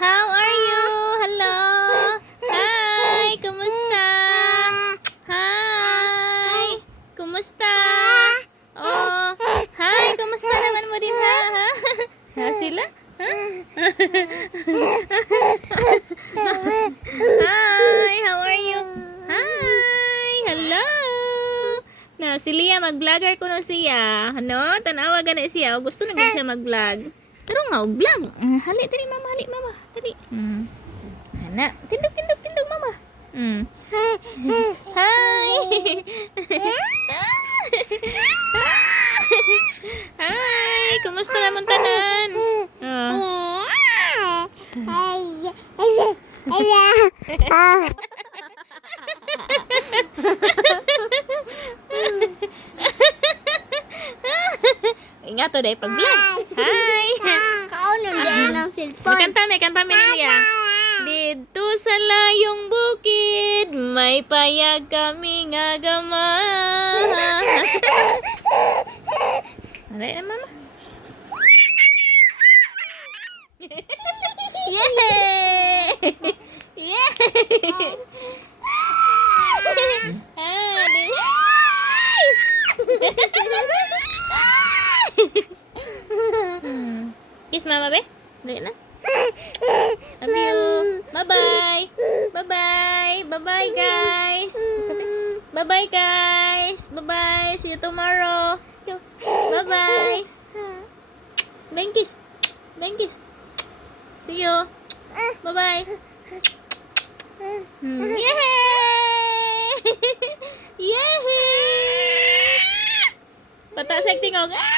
How are you? Hello. Hi. Kumusta? Hi. Kumusta? Oh. Hi. Kumusta naman mo din ha? Ha sila? Ha? Hi. How are you? Hi. Hello. No, si Lia mag-vlogger ko no siya. Ano? Tanawa gani siya. O, gusto na gid siya mag-vlog. Pero nga vlog. Hali dali mama, hali mama. Dali. Ana, tindog mama. Hi. Hi, kumusta naman tanan? Ingat to dai pag-vlog. Hi. Kaunon din ng cellphone. May kanta mi niya. Dito sa layong bukid, may payag kami nga gama. Alay na mama. Yay! Yay! Ah, kiss mama be. Dali na. Love you. Bye-bye. Bye-bye. Bye-bye, guys. Bye-bye, guys. Bye-bye. See you tomorrow. Bye-bye. Bang kiss. Bang kiss. See you. Bye-bye. Yay! Yay! Pataas ang tingog. Ah!